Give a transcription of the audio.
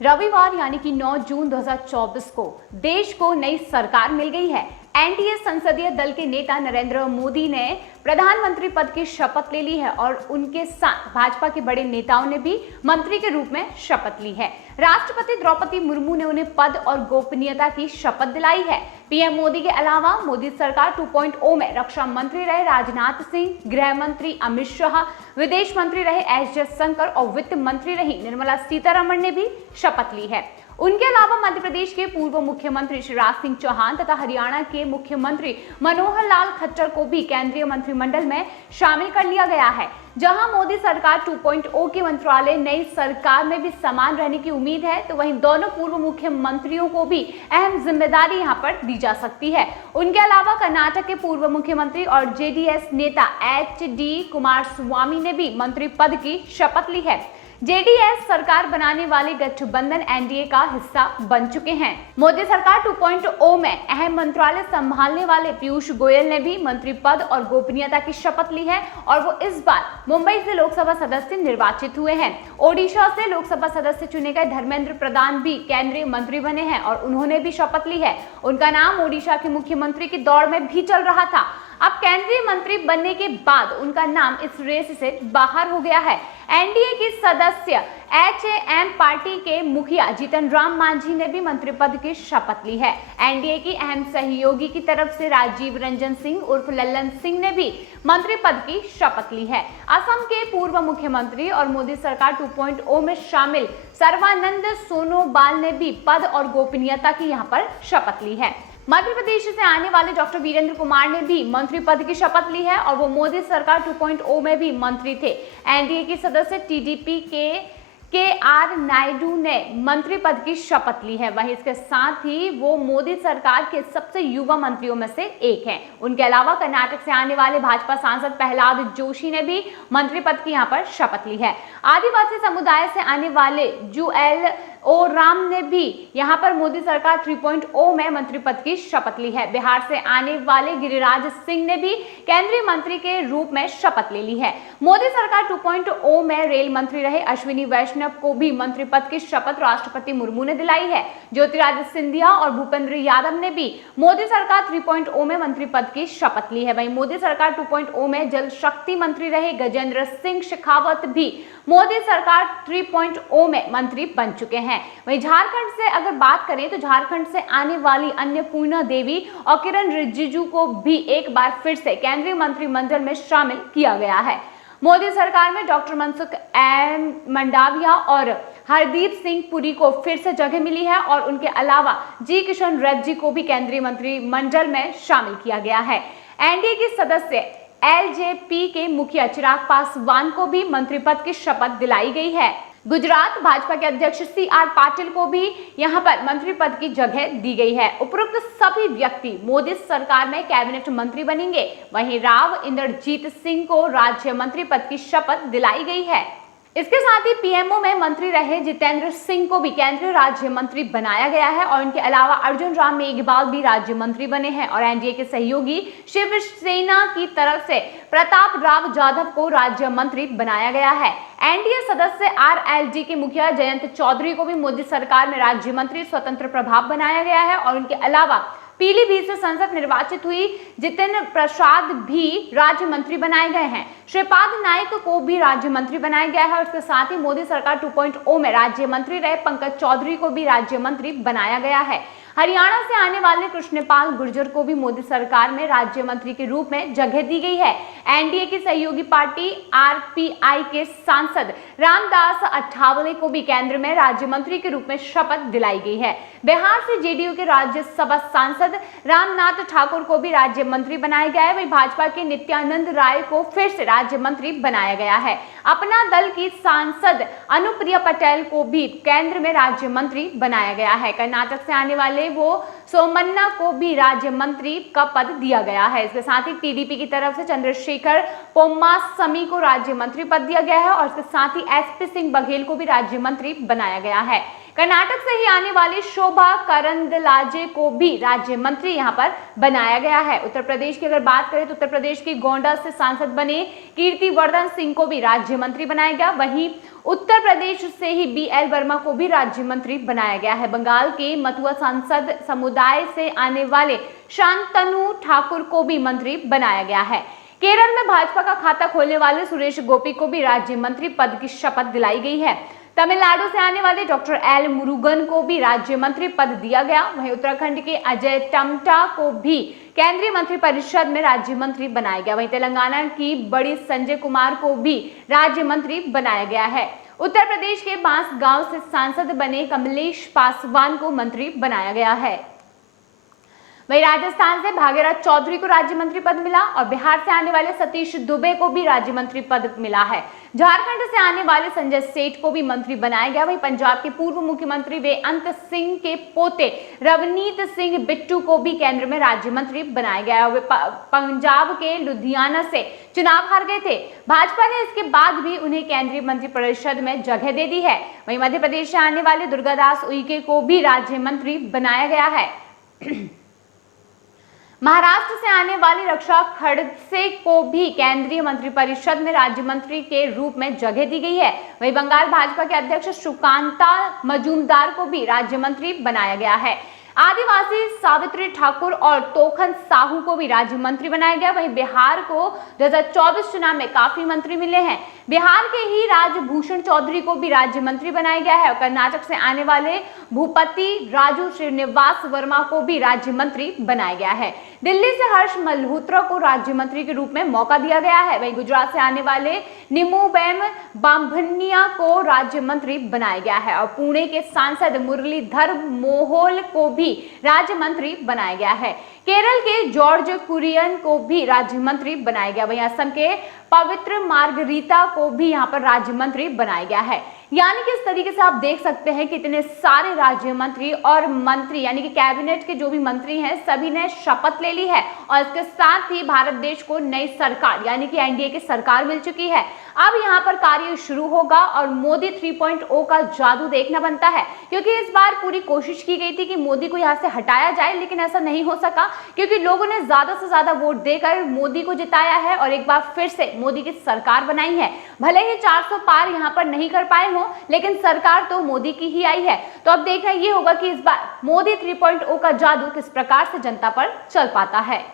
रविवार यानी कि 9 जून 2024 को देश को नई सरकार मिल गई है। एनडीए संसदीय दल के नेता नरेंद्र मोदी ने प्रधानमंत्री पद की शपथ ले ली है और उनके साथ भाजपा के बड़े नेताओं ने भी मंत्री के रूप में शपथ ली है। राष्ट्रपति द्रौपदी मुर्मू ने उन्हें पद और गोपनीयता की शपथ दिलाई है। पीएम मोदी के अलावा मोदी सरकार 2.0 में रक्षा मंत्री रहे राजनाथ सिंह, गृह मंत्री अमित शाह, विदेश मंत्री रहे एस जयशंकर और वित्त मंत्री रही निर्मला सीतारमण ने भी शपथ ली है। उनके अलावा मध्य प्रदेश के पूर्व मुख्यमंत्री शिवराज सिंह चौहान तथा हरियाणा के मुख्यमंत्री मनोहर लाल खट्टर को भी केंद्रीय मंत्रिमंडल में शामिल कर लिया गया है। जहां मोदी सरकार 2.0 के मंत्रालय नई सरकार में भी समान रहने की उम्मीद है, तो वहीं दोनों पूर्व मुख्यमंत्रियों को भी अहम जिम्मेदारी यहां पर दी जा सकती है। उनके अलावा कर्नाटक के पूर्व मुख्यमंत्री और जेडीएस नेता एच.डी. कुमारस्वामी ने भी मंत्री पद की शपथ ली है। जेडीएस सरकार बनाने वाले गठबंधन एनडीए का हिस्सा बन चुके हैं। मोदी सरकार 2.0 में अहम मंत्रालय संभालने वाले पीयूष गोयल ने भी मंत्री पद और गोपनीयता की शपथ ली है और वो इस बार मुंबई से लोकसभा सदस्य निर्वाचित हुए हैं। ओडिशा से लोकसभा सदस्य चुने गए धर्मेंद्र प्रधान भी केंद्रीय मंत्री बने हैं और उन्होंने भी शपथ ली है। उनका नाम ओडिशा के मुख्यमंत्री की दौड़ में भी चल रहा था। अब केंद्रीय मंत्री बनने के बाद उनका नाम इस रेस से बाहर हो गया है। एनडीए की सदस्य एचएएम पार्टी के मुखिया जीतन राम मांझी ने भी मंत्री पद की शपथ ली है। एनडीए की अहम सहयोगी की तरफ से राजीव रंजन सिंह उर्फ लल्लन सिंह ने भी मंत्री पद की शपथ ली है। असम के पूर्व मुख्यमंत्री और मोदी सरकार 2.0 में शामिल सर्बानंद सोनोवाल ने भी पद और गोपनीयता की यहां पर शपथ ली है। मध्य प्रदेश से आने वाले डॉक्टर वीरेंद्र कुमार ने भी मंत्री पद की शपथ ली है और वो मोदी सरकार 2.0 में भी मंत्री थे। एनडीए की सदस्य टीडीपी के आर नायडू ने मंत्री पद की शपथ ली है। वहीं इसके साथ ही वो मोदी सरकार के सबसे युवा मंत्रियों में से एक हैं। उनके अलावा कर्नाटक से आने वाले भाजपा सांसद प्रहलाद जोशी ने भी मंत्री पद की यहाँ पर शपथ ली है। आदिवासी समुदाय से आने वाले जुएल ओ राम ने भी यहाँ पर मोदी सरकार 3.0 में मंत्री पद की शपथ ली है। बिहार से आने वाले गिरिराज सिंह ने भी केंद्रीय मंत्री के रूप में शपथ ले ली है। मोदी सरकार 2.0 में रेल मंत्री रहे अश्विनी वैष्णव को भी मंत्री पद की शपथ राष्ट्रपति मुर्मू ने दिलाई है। ज्योतिरादित्य सिंधिया और भूपेंद्र यादव ने भी मोदी सरकार 3.0 में मंत्री पद की शपथ ली है। वहीं मोदी सरकार 2.0 में जल शक्ति मंत्री रहे गजेंद्र सिंह शेखावत भी मोदी सरकार 3.0 में मंत्री बन चुके हैं। वहीं झारखंड से अगर बात करें तो झारखंड से आने वाली अन्नपूर्णा देवी और किरण रिजिजू को भी एक बार फिर से केंद्रीय मंत्रिमंडल में शामिल किया गया है। मोदी सरकार में डॉक्टर मनसुख मंडाविया और हरदीप सिंह पुरी को फिर से जगह मिली है और उनके अलावा जी किशन रेड्डी को भी केंद्रीय मंत्रिमंडल में शामिल किया गया है। एनडीए की सदस्य एलजेपी के मुखिया चिराग पासवान को भी मंत्री पद की शपथ दिलाई गई है। गुजरात भाजपा के अध्यक्ष सी.आर. पाटिल को भी यहां पर मंत्री पद की जगह दी गई है। उपरोक्त सभी व्यक्ति मोदी सरकार में कैबिनेट मंत्री बनेंगे। वहीं राव इंद्रजीत सिंह को राज्य मंत्री पद की शपथ दिलाई गई है। इसके साथ ही पीएमओ में मंत्री रहे जितेंद्र सिंह को भी केंद्रीय राज्य मंत्री बनाया गया है और इनके अलावा अर्जुन राम मेघवाल भी राज्य मंत्री बने हैं और एनडीए के सहयोगी शिवसेना की तरफ से प्रताप राव जाधव को राज्य मंत्री बनाया गया है। एनडीए सदस्य आरएलडी के मुखिया जयंत चौधरी को भी मोदी सरकार में राज्य मंत्री स्वतंत्र प्रभाव बनाया गया है और उनके अलावा पीलीभीत से संसद निर्वाचित हुई जितेंद्र प्रसाद भी राज्य मंत्री बनाए गए हैं। श्रीपाद नाइक को भी राज्य मंत्री बनाया गया है और इसके साथ ही मोदी सरकार 2.0 में राज्य मंत्री रहे पंकज चौधरी को भी राज्य मंत्री बनाया गया है। हरियाणा से आने वाले कृष्णपाल गुर्जर को भी मोदी सरकार में राज्य मंत्री के रूप में जगह दी गई है। एनडीए की सहयोगी पार्टी आरपीआई के सांसद रामदास अठावले को भी केंद्र में राज्य मंत्री के रूप में शपथ दिलाई गई है। बिहार से जेडीयू के राज्यसभा सांसद रामनाथ ठाकुर को भी राज्य मंत्री बनाया गया है। वहीं भाजपा के नित्यानंद राय को फिर से राज्य मंत्री बनाया गया है। अपना दल की सांसद अनुप्रिया पटेल को भी केंद्र में राज्य मंत्री बनाया गया है। कर्नाटक से आने वाले वो सोमन्ना को भी राज्य मंत्री का पद दिया गया है। इसके साथ ही टीडीपी की तरफ से चंद्रशेखर पोम्मास्वामी को राज्य मंत्री पद दिया गया है और इसके साथ ही एसपी सिंह बघेल को भी राज्य मंत्री बनाया गया है। कर्नाटक से ही आने वाली शोभा करंदलाजे को भी राज्य मंत्री यहां पर बनाया गया है। उत्तर प्रदेश की अगर बात करें तो उत्तर प्रदेश की गोंडा से सांसद बने कीर्तिवर्धन सिंह को भी राज्य मंत्री बनाया गया। वहीं उत्तर प्रदेश से ही BL वर्मा को भी राज्य मंत्री बनाया गया है। बंगाल के मथुआ सांसद समुदाय से आने वाले शांतनु ठाकुर को भी मंत्री बनाया गया है। केरल में भाजपा का खाता खोलने वाले सुरेश गोपी को भी राज्य मंत्री पद की शपथ दिलाई गई है। तमिलनाडु से आने वाले डॉक्टर एल मुरुगन को भी राज्य मंत्री पद दिया गया। वहीं उत्तराखंड के अजय टमटा को भी केंद्रीय मंत्रिपरिषद में राज्य मंत्री बनाया गया। वहीं तेलंगाना की बड़ी संजय कुमार को भी राज्य मंत्री बनाया गया है। उत्तर प्रदेश के बांसगांव से सांसद बने कमलेश पासवान को मंत्री बनाया गया है। वहीं राजस्थान से भागीरथ चौधरी को राज्य मंत्री पद मिला और बिहार से आने वाले सतीश दुबे को भी राज्य मंत्री पद मिला है। झारखंड से आने वाले संजय सेठ को भी मंत्री बनाया गया। वहीं पंजाब के पूर्व मुख्यमंत्री बेअंत सिंह के पोते रवनीत सिंह बिट्टू को भी केंद्र में राज्य मंत्री बनाया गया। वे पंजाब के लुधियाना से चुनाव हार गए थे। भाजपा ने इसके बाद भी उन्हें केंद्रीय मंत्रिपरिषद में जगह दे दी है। वहीं मध्य प्रदेश से आने वाले दुर्गादास उइके को भी राज्य मंत्री बनाया गया है। महाराष्ट्र से आने वाली रक्षा खड़से को भी केंद्रीय मंत्रिपरिषद में राज्य मंत्री के रूप में जगह दी गई है। वहीं बंगाल भाजपा के अध्यक्ष सुकांता मजूमदार को भी राज्य मंत्री बनाया गया है। आदिवासी सावित्री ठाकुर और तोखन साहू को भी राज्य मंत्री बनाया गया। वहीं बिहार को 2024 चुनाव में काफी मंत्री मिले हैं। बिहार के ही राजभूषण चौधरी को भी राज्य मंत्री बनाया गया है और कर्नाटक से आने वाले भूपति राजू श्रीनिवास वर्मा को भी राज्य मंत्री बनाया गया है। दिल्ली से हर्ष मल्होत्रा को राज्य मंत्री के रूप में मौका दिया गया है। वहीं गुजरात से आने वाले निमोबेम बामभन्निया को राज्य मंत्री बनाया गया है और पुणे के सांसद मुरलीधर मोहोल को भी राज्य मंत्री बनाया गया है। केरल के जॉर्ज कुरियन को भी राज्य मंत्री बनाया गया। वहीं असम के पवित्र मार्गरीता को भी यहाँ पर राज्य मंत्री बनाया गया है। यानी कि इस तरीके से आप देख सकते हैं कि इतने सारे राज्य मंत्री और मंत्री यानी कि कैबिनेट के जो भी मंत्री हैं सभी ने शपथ ले ली है और इसके साथ ही भारत देश को नई सरकार यानी कि एनडीए की सरकार मिल चुकी है। अब यहाँ पर कार्य शुरू होगा और मोदी 3.0 का जादू देखना बनता है, क्योंकि इस बार पूरी कोशिश की गई थी कि मोदी को यहाँ से हटाया जाए, लेकिन ऐसा नहीं हो सका क्योंकि लोगों ने ज्यादा से ज्यादा वोट देकर मोदी को जिताया है और एक बार फिर से मोदी की सरकार बनाई है। भले ही 400 पार यहाँ पर नहीं कर पाए हो, लेकिन सरकार तो मोदी की ही आई है। तो अब देखना ये होगा कि इस बार मोदी 3.0 का जादू किस प्रकार से जनता पर चल पाता है।